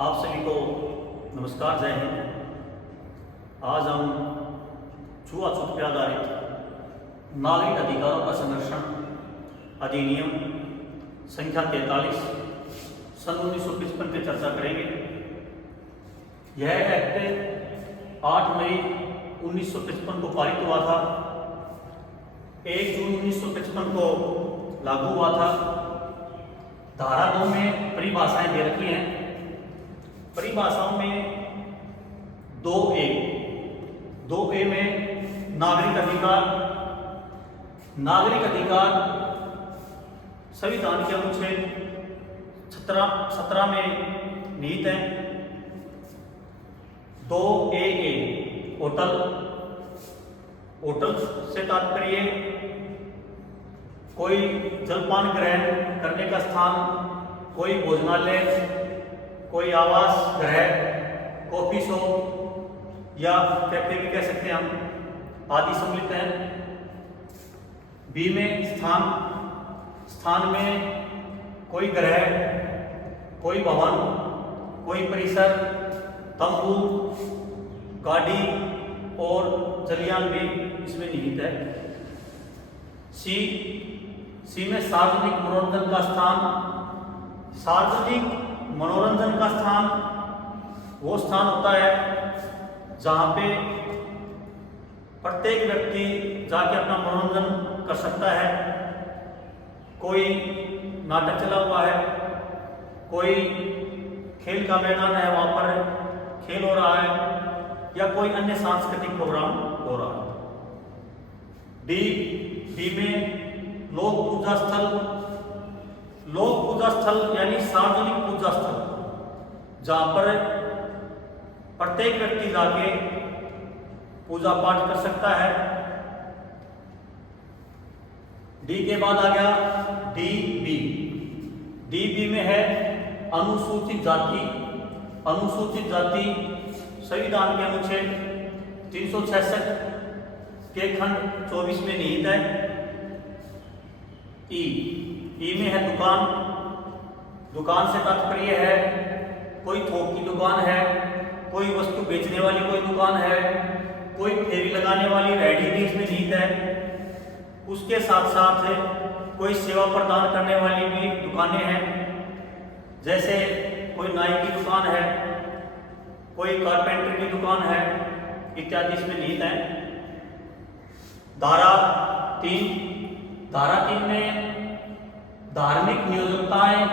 आप सभी को नमस्कार, जय हिंद। आज हम छुआछूत पर आधारित नागरिक अधिकारों का संरक्षण अधिनियम संख्या 43 सन 1955 पर चर्चा करेंगे। यह एक्ट 8 मई 1955 को पारित हुआ था। 1 जून 1955 को लागू हुआ था। धारा 2 में परिभाषाएं दे रखी हैं। परिभाषाओं में 2A में नागरिक अधिकार संविधान के अनुच्छेद 17 में निहित है। 2AA होटल से तात्पर्य कोई जलपान ग्रहण करने का स्थान, कोई भोजनालय, कोई आवास गृह, कॉफी शॉप या कैफे भी कह सकते हैं हम, आदि सम्मिलित हैं। बी में स्थान में कोई गृह, कोई भवन, कोई परिसर, तंबू, गाड़ी और जलयान भी इसमें निहित है। सी में सार्वजनिक मनोरंजन का स्थान। सार्वजनिक मनोरंजन का स्थान वो स्थान होता है जहाँ पे प्रत्येक व्यक्ति जाके अपना मनोरंजन कर सकता है। कोई नाटक चला हुआ है, कोई खेल का मैदान है, वहाँ पर खेल हो रहा है, या कोई अन्य सांस्कृतिक प्रोग्राम हो रहा है। डी में लोक पूजा स्थल यानी सार्वजनिक पूजा स्थल, जहां पर प्रत्येक व्यक्ति जाके पूजा पाठ कर सकता है। डी के बाद आ गया डी में है अनुसूचित जाति। संविधान के अनुच्छेद 366 के खंड 24 में निहित है। ई में है दुकान से तात्पर्य है कोई थोक की दुकान है, कोई वस्तु बेचने वाली कोई दुकान है, कोई फेरी लगाने वाली रेडी भी इसमें निहित है। उसके साथ साथ कोई सेवा प्रदान करने वाली भी दुकानें हैं, जैसे कोई नाई की दुकान है, कोई कारपेंटर की दुकान है, इत्यादि इसमें निहित है। धारा 3 में धार्मिक नियोजकताएं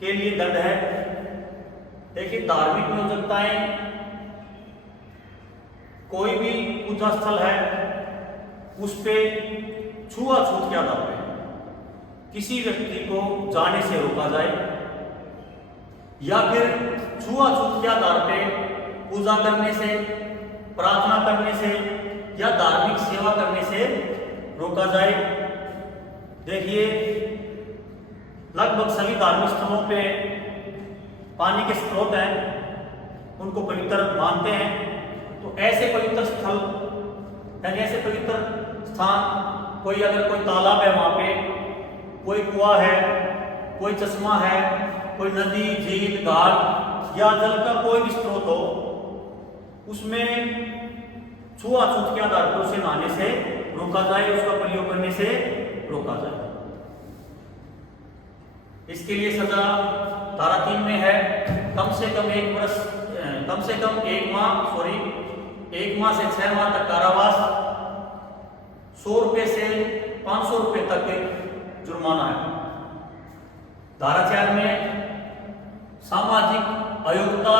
के लिए दंड है। देखिए, धार्मिक नियोजकताएं कोई भी पूजा स्थल है उस पे छुआछूत के आधार पे किसी व्यक्ति को जाने से रोका जाए, या फिर छुआछूत के आधार पे पूजा करने से, प्रार्थना करने से या धार्मिक सेवा करने से रोका जाए। देखिए, लगभग सभी धार्मिक स्थलों पे पानी के स्रोत हैं, उनको पवित्र मानते हैं। तो ऐसे पवित्र स्थल यानी ऐसे पवित्र स्थान, कोई अगर कोई तालाब है, वहाँ पे कोई कुआं है, कोई चश्मा है, कोई नदी, झील, घाट या जल का कोई भी स्रोत हो, उसमें छुआछूत के आधार पर उसे नहाने से रोका जाए, उसका प्रयोग करने से रोका जाए। इसके लिए सजा धारा 3 में है कम से कम 1 माह से 6 माह तक कारावास, 100 रुपये से 500 रुपये तक जुर्माना है। धारा 4 में सामाजिक अयोग्यता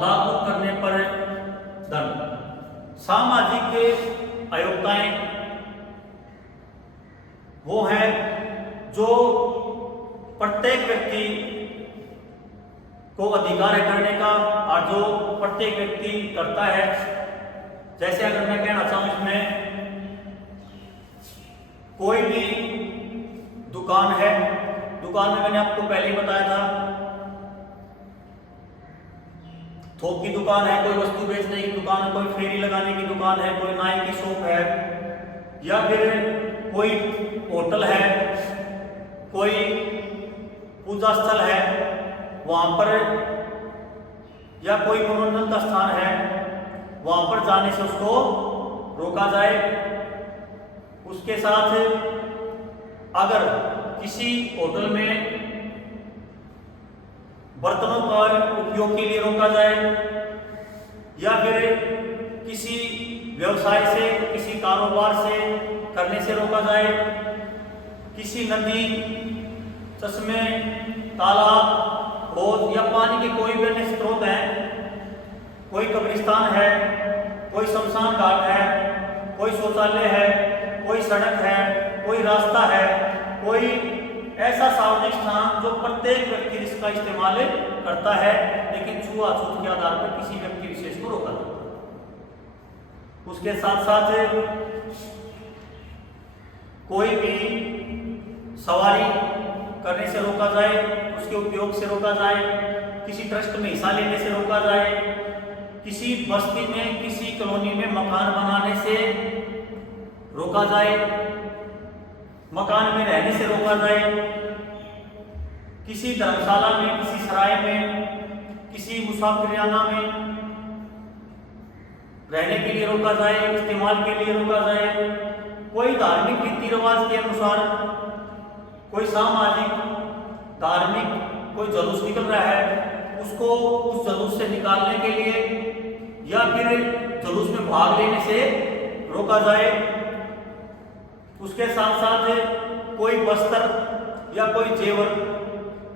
लागू करने पर दंड। सामाजिक अयोग्यताएं वो है जो प्रत्येक व्यक्ति को अधिकार है करने का, और जो प्रत्येक व्यक्ति करता है। जैसे अगर मैं कहना चाहूं, इसमें कोई भी दुकान है, दुकान में मैंने आपको पहले ही बताया था, थोक की दुकान है, कोई वस्तु बेचने की दुकान है, कोई फेरी लगाने की दुकान है, कोई नाई की शॉप है, या फिर कोई होटल है, कोई पूजा स्थल है वहां पर या कोई मनोरंजन का स्थान है वहां पर जाने से उसको रोका जाए। उसके साथ अगर किसी होटल में बर्तनों का उपयोग के लिए रोका जाए या फिर किसी व्यवसाय से किसी कारोबार से करने से रोका जाए, किसी नदी, चश्मे, तालाब, बोध या पानी के कोई भी अन्य स्रोत हैं, कोई कब्रिस्तान है, कोई शमशान घाट है, कोई शौचालय है, कोई सड़क है, कोई रास्ता है, कोई ऐसा सार्वजनिक स्थान जो प्रत्येक व्यक्ति इसका इस्तेमाल करता है लेकिन छुआछूत के आधार पर किसी व्यक्ति विशेष को रोका जाता है। उसके साथ साथ कोई भी सवारी करने से रोका जाए, उसके उपयोग से रोका जाए, किसी ट्रस्ट में हिस्सा लेने से रोका जाए, किसी बस्ती में किसी कॉलोनी में मकान बनाने से रोका जाए, मकान में रहने से रोका जाए, किसी धर्मशाला में, किसी सराय में, किसी मुसाफिराना में रहने के लिए रोका जाए, इस्तेमाल के लिए रोका जाए, कोई धार्मिक रीति रिवाज के अनुसार कोई सामाजिक धार्मिक कोई जुलूस निकल रहा है उसको उस जुलूस से निकालने के लिए या फिर जुलूस में भाग लेने से रोका जाए। उसके साथ साथ कोई वस्त्र या कोई जेवर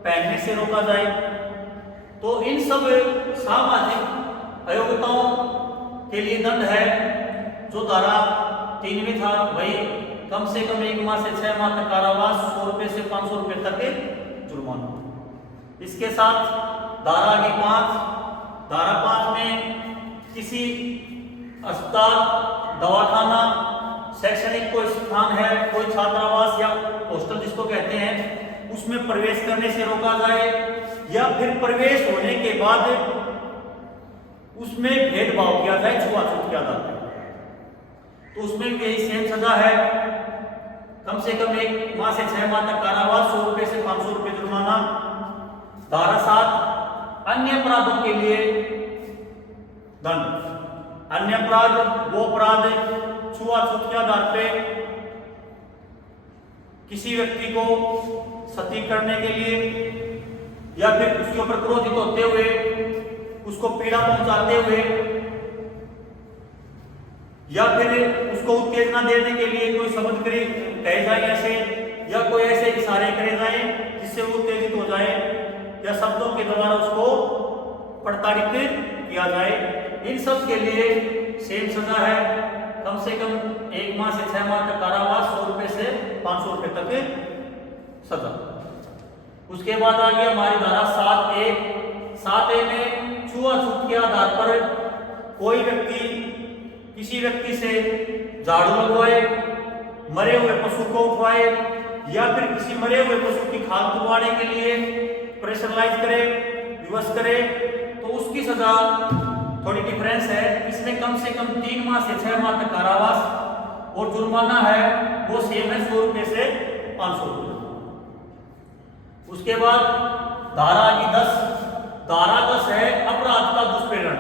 पहनने से रोका जाए। तो इन सब सामाजिक अयोग्यताओं के लिए दंड है जो धारा 3 में था, वही कम से कम 1 माह से 6 माह तक कारावास, 100 रुपए से 500 रुपए तक जुर्माना। इसके साथ धारा आगे 5, धारा 5 में किसी अस्पताल, दवाखाना, शैक्षणिक कोई स्थान है, कोई छात्रावास या हॉस्टल जिसको कहते हैं, उसमें प्रवेश करने से रोका जाए या फिर प्रवेश होने के बाद उसमें भेदभाव किया जाए, छुआछूत किया जाता है, तो उसमें भी यही सेम सजा है, कम से कम 1 माह से 6 माह तक कारावास, 100 रुपए से 500 रुपए जुर्माना। धारा 7 अन्य अपराधों के लिए दंड। अन्य अपराध वो अपराध छुआछूत के आधार पे किसी व्यक्ति को सती करने के लिए या फिर उसके ऊपर क्रोधित होते हुए उसको पीड़ा पहुंचाते हुए या फिर उसको उत्तेजना देने के लिए कोई शब्द कहे जाए ऐसे या कोई ऐसे इशारे करे जाए जिससे वो उत्तेजित हो जाए या शब्दों के द्वारा उसको प्रताड़ित किया जाए। इन सब के लिए सेम सजा है, कम से कम 1 माह से 6 माह तक कारावास, 100 रुपए से 500 रुपए तक सजा। उसके बाद आ गया हमारी धारा 7A। 7A में छुआछूत के आधार पर कोई व्यक्ति किसी व्यक्ति से झाड़ू लगवाए, मरे हुए पशु को उठवाए या फिर किसी मरे हुए पशु की खाल तुड़वाने के लिए प्रेशराइज करे, विवश करे, तो उसकी सजा थोड़ी डिफरेंस है। इसमें कम से कम 3 माह से 6 माह तक कारावास और जुर्माना है वो सेम है, 100 रुपए से 500 रुपए। उसके बाद धारा आगे 10। धारा 10 है अपराध का दुष्प्रेरण।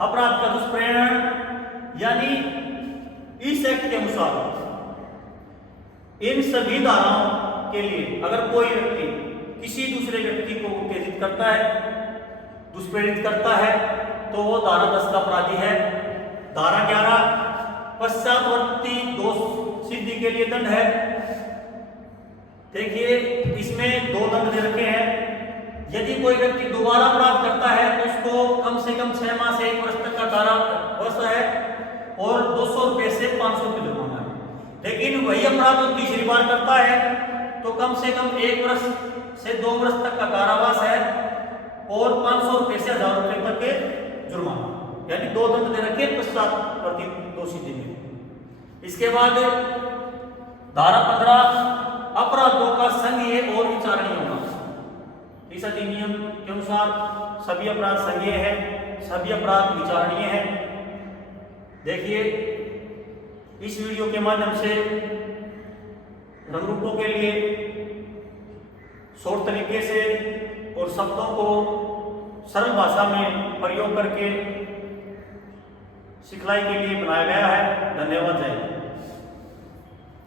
अपराध का दुष्प्रेरण यानी इस एक्ट के अनुसार इन सभी धाराओं के लिए अगर कोई व्यक्ति किसी दूसरे व्यक्ति को उत्तेजित करता है, दुष्प्रेरित करता है, तो वो धारा 10 का अपराधी है। धारा 11 पश्चातवर्ती दोष सिद्धि के लिए दंड है। देखिए इसमें 2 दंड दे रखे हैं। यदि कोई व्यक्ति दोबारा अपराध करता है तो उसको कम से कम 6 माह से 1 वर्ष तक का कारावास है और 200 रुपए से 500 रुपए जुर्माना है। लेकिन वही अपराध वो तीसरी बार करता है तो कम से कम 1 वर्ष से 2 वर्ष तक का कारावास है और 500 रुपए से 1000 रुपए तक के जुर्माना, यानी 2 दंड दे रखे पश्चातवर्ती दोषी दिन। इसके बाद धारा 15 अपराधों का संज्ञेय और विचारणीय होना। इस अधिनियम के अनुसार सभी अपराध संज्ञेय है, सभी अपराध विचारणीय है। देखिए इस वीडियो के माध्यम से रंगरूपों के लिए शॉर्ट तरीके से और शब्दों को सरल भाषा में प्रयोग करके सिखलाई के लिए बनाया गया है। धन्यवाद। जय हिंद।